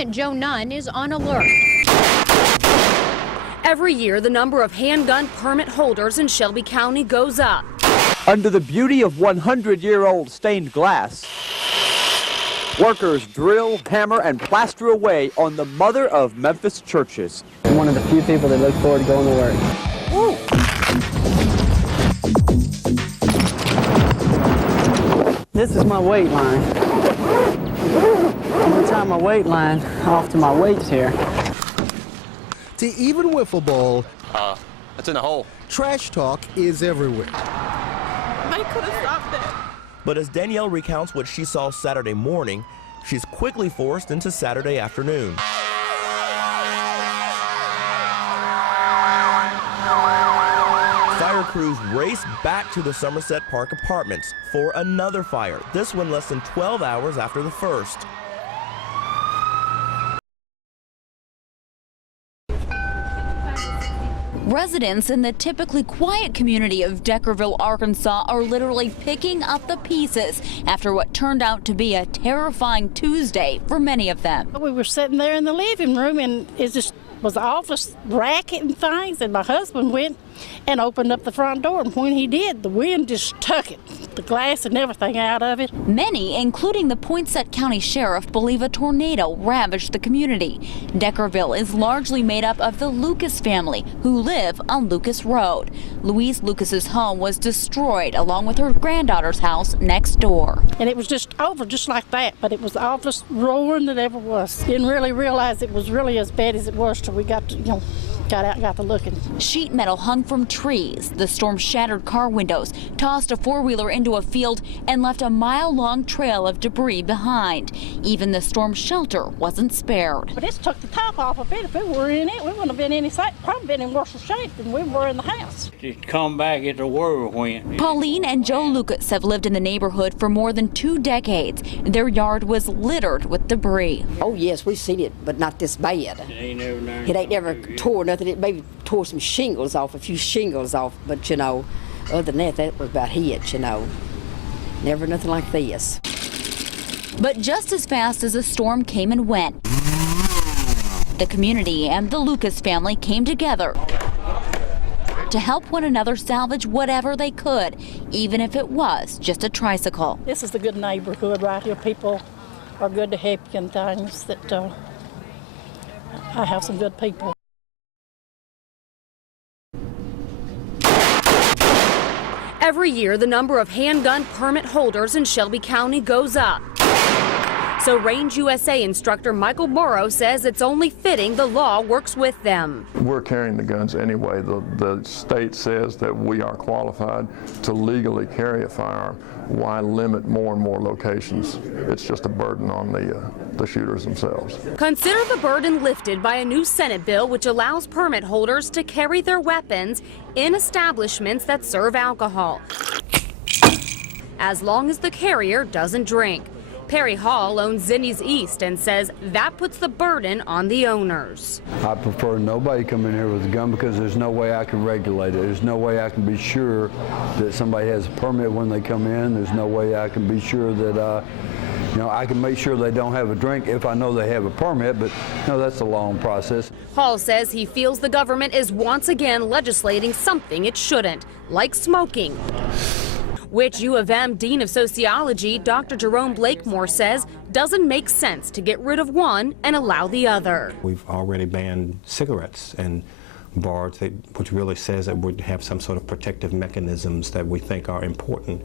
Lieutenant Joe Nunn is on alert. Every year, the number of handgun permit holders in Shelby County goes up. Under the beauty of 100-year-old stained glass, workers drill, hammer, and plaster away on the mother of Memphis churches. I'm one of the few people that look forward to going to work. Woo. This is my weight line. I'm gonna tie my weight line off to my weights here. To even wiffle ball, that's in the hole. trash talk is everywhere. I could have stopped that. But as Danielle recounts what she saw Saturday morning, she's quickly forced into Saturday afternoon. Fire crews race back to the Somerset Park apartments for another fire, this one less than 12 hours after the first. Residents in the typically quiet community of Deckerville, Arkansas are literally picking up the pieces after what turned out to be a terrifying Tuesday for many of them. We were sitting there in the living room and it just was all this racket and things, and my husband went and opened up the front door, and when he did, the wind just took it, the glass and everything out of it. Many, including the Poinsett County Sheriff, believe a tornado ravaged the community. Deckerville is largely made up of the Lucas family, who live on Lucas Road. Louise Lucas's home was destroyed, along with her granddaughter's house next door. And it was just over just like that, but it was the awfulest roaring that ever was. Didn't really realize it was really as bad as it was till we got to, got out and got to looking. Sheet metal hung from trees. The storm shattered car windows, tossed a four-wheeler into a field, and left a mile-long trail of debris behind. Even the storm shelter wasn't spared. But it's took the top off of it. If we were in it, we wouldn't have been any sight, probably been in worse shape than we were in the house. Just come back at the whirlwind. Pauline and Joe Lucas have lived in the neighborhood for more than 2 decades. Their yard was littered with debris. Oh yes, we've seen it, but not this bad. It ain't never tore nothing. It maybe tore some shingles off, a few shingles off, but other than that, that was about it, Never nothing like this. But just as fast as the storm came and went, the community and the Lucas family came together to help one another salvage whatever they could, even if it was just a tricycle. This is the good neighborhood right here. People are good to help you and things. That I have some good people. Every year, the number of handgun permit holders in Shelby County goes up. So Range USA instructor Michael Morrow says it's only fitting the law works with them. We're carrying the guns anyway. The state says that we are qualified to legally carry a firearm. Why limit more and more locations? It's just a burden on the shooters themselves. Consider the burden lifted by a new Senate bill which allows permit holders to carry their weapons in establishments that serve alcohol, as long as the carrier doesn't drink. Perry Hall owns Zinnies East and says that puts the burden on the owners. I prefer nobody come in here with a gun because there's no way I can regulate it. There's no way I can be sure that somebody has a permit when they come in. There's no way I can be sure that I can make sure they don't have a drink if I know they have a permit, but that's a long process. Hall says he feels the government is once again legislating something it shouldn't, like smoking, which U of M Dean of Sociology, Dr. Jerome Blakemore, says doesn't make sense to get rid of one and allow the other. We've already banned cigarettes and bars, which really says that we'd have some sort of protective mechanisms that we think are important.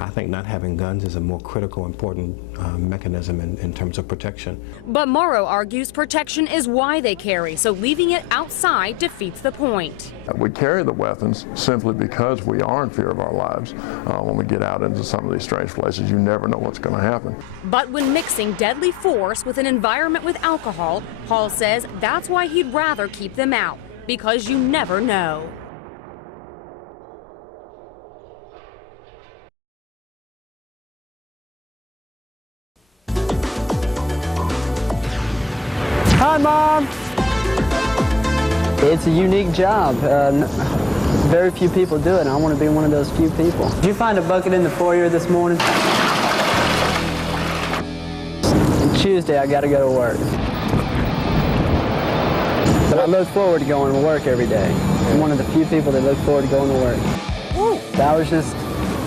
I think not having guns is a more critical, important mechanism in terms of protection. But Morrow argues protection is why they carry, so leaving it outside defeats the point. We carry the weapons simply because we are in fear of our lives. When we get out into some of these strange places, you never know what's going to happen. But when mixing deadly force with an environment with alcohol, Hall says that's why he'd rather keep them out, because you never know. Hi, Mom. It's a unique job. Very few people do it, and I want to be one of those few people. Did you find a bucket in the foyer this morning? Tuesday I got to go to work. But I look forward to going to work every day. I'm one of the few people that look forward to going to work. I was just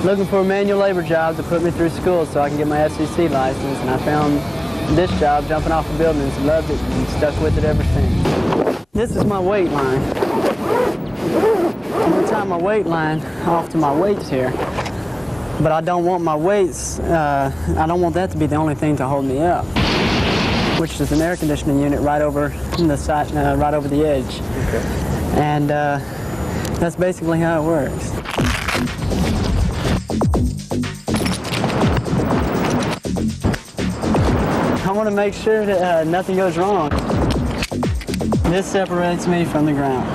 looking for a manual labor job to put me through school so I can get my FCC license, and I found this job jumping off of buildings, loved it, and stuck with it ever since. This is my weight line. I'm going to tie my weight line off to my weights here, but I don't want my weights, I don't want that to be the only thing to hold me up, which is an air conditioning unit right over the side, right over the edge. Okay. And that's basically how it works. I want to make sure that nothing goes wrong. This separates me from the ground.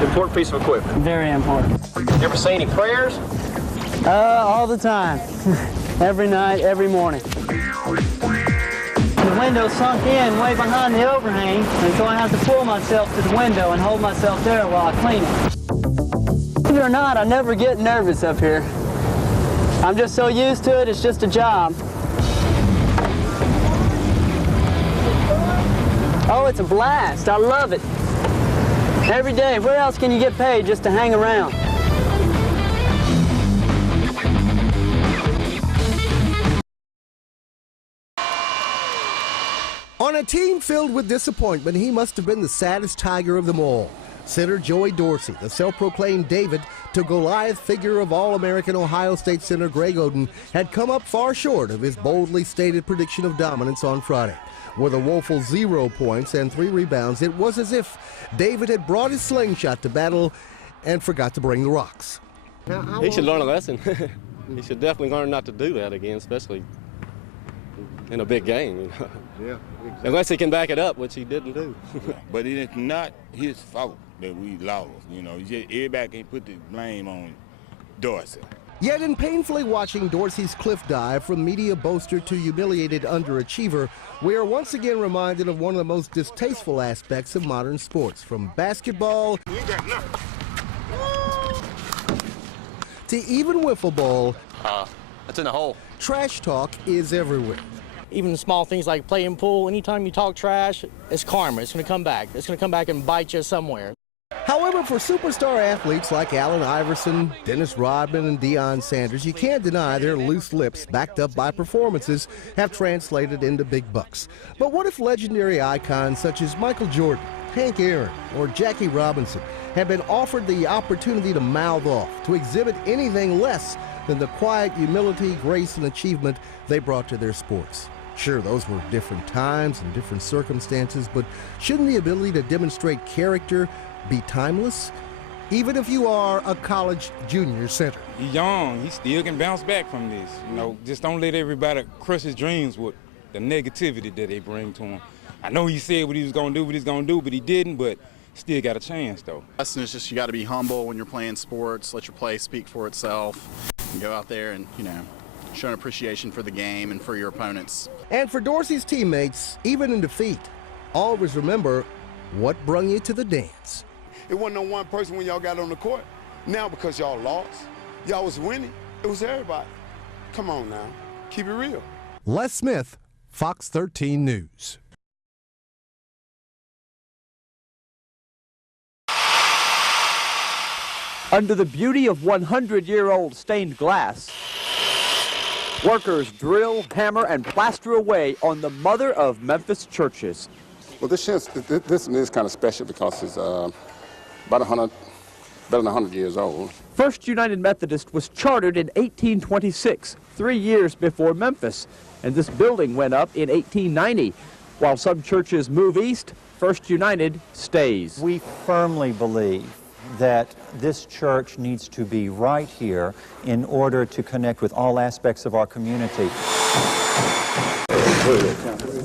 Important piece of equipment. Very important. You ever say any prayers? All the time. Every night, every morning. The window sunk in way behind the overhang, and so I have to pull myself to the window and hold myself there while I clean it. Believe it or not, I never get nervous up here. I'm just so used to it, it's just a job. Oh, it's a blast. I love it. Every day. Where else can you get paid just to hang around? On a team filled with disappointment, he must have been the saddest Tiger of them all. Center Joey Dorsey, the self-proclaimed David to Goliath figure of All-American Ohio State center Greg Oden, had come up far short of his boldly stated prediction of dominance on Friday. With a woeful 0 points and 3 rebounds, it was as if David had brought his slingshot to battle and forgot to bring the rocks. He should learn a lesson. He should definitely learn not to do that again, especially in a big game. You know? Yeah. Unless he can back it up, which he didn't do. But it's not his fault that we lost. You know, everybody can put the blame on Dorsey. Yet in painfully watching Dorsey's cliff dive from media boaster to humiliated underachiever, we are once again reminded of one of the most distasteful aspects of modern sports, from basketball to even wiffle ball. That's in the hole. Trash talk is everywhere. Even the small things like playing pool, anytime you talk trash, it's karma. It's going to come back. It's going to come back and bite you somewhere. However, for superstar athletes like Allen Iverson, Dennis Rodman, and Deion Sanders, you can't deny their loose lips, backed up by performances, have translated into big bucks. But what if legendary icons such as Michael Jordan, Hank Aaron, or Jackie Robinson had been offered the opportunity to mouth off, to exhibit anything less than the quiet humility, grace, and achievement they brought to their sports? Sure, those were different times and different circumstances, but shouldn't the ability to demonstrate character be timeless? Even if you are a college junior center. He's young, he still can bounce back from this. You know, just don't let everybody crush his dreams with the negativity that they bring to him. I know he said what he was going to do, but he didn't, but still got a chance, though. Lesson is just you got to be humble when you're playing sports, let your play speak for itself, and go out there and, you know, show an appreciation for the game and for your opponents. And for Dorsey's teammates, even in defeat, always remember what brung you to the dance. It wasn't no one person when y'all got on the court. Now because y'all lost, y'all was winning, it was everybody. Come on now, keep it real. Les Smith, Fox 13 News. Under the beauty of 100-year-old stained glass, workers drill, hammer, and plaster away on the mother of Memphis churches. Well, this is kind of special because it's better than 100 years old. First United Methodist was chartered in 1826, 3 years before Memphis, and this building went up in 1890. While some churches move east, First United stays. We firmly believe that this church needs to be right here in order to connect with all aspects of our community.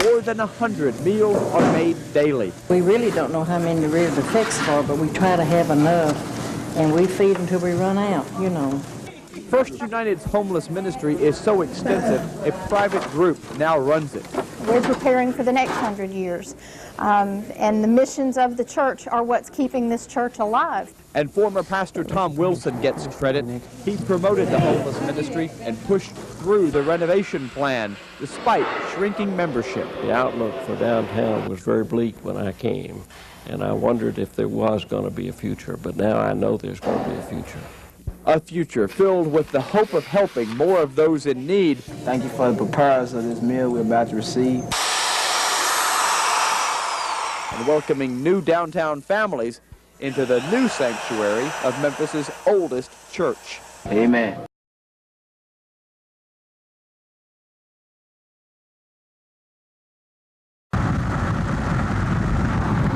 More than 100 meals are made daily. We really don't know how many we're to fix for, but we try to have enough, and we feed until we run out, you know. First United's homeless ministry is so extensive, a private group now runs it. We're preparing for the next 100 years. And the missions of the church are what's keeping this church alive. And former Pastor Tom Wilson gets credit. He promoted the homeless ministry and pushed through the renovation plan despite shrinking membership. The outlook for downtown was very bleak when I came, and I wondered if there was going to be a future, but now I know there's going to be a future. A future filled with the hope of helping more of those in need. Thank you for the preparers of this meal we're about to receive. And welcoming new downtown families into the new sanctuary of Memphis's oldest church. Amen.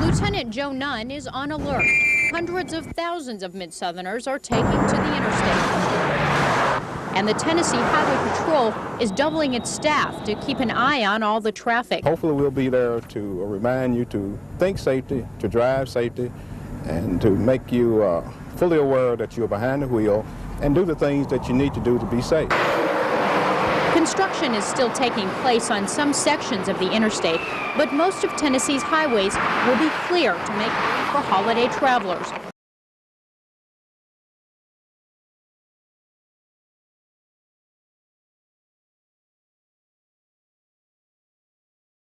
Lieutenant Joe Nunn is on alert. Hundreds of thousands of Mid-Southerners are taking to the interstate. And the Tennessee Highway Patrol is doubling its staff to keep an eye on all the traffic. Hopefully we'll be there to remind you to think safety, to drive safety, and to make you fully aware that you're behind the wheel and do the things that you need to do to be safe. Construction is still taking place on some sections of the interstate, but most of Tennessee's highways will be clear to make room for holiday travelers.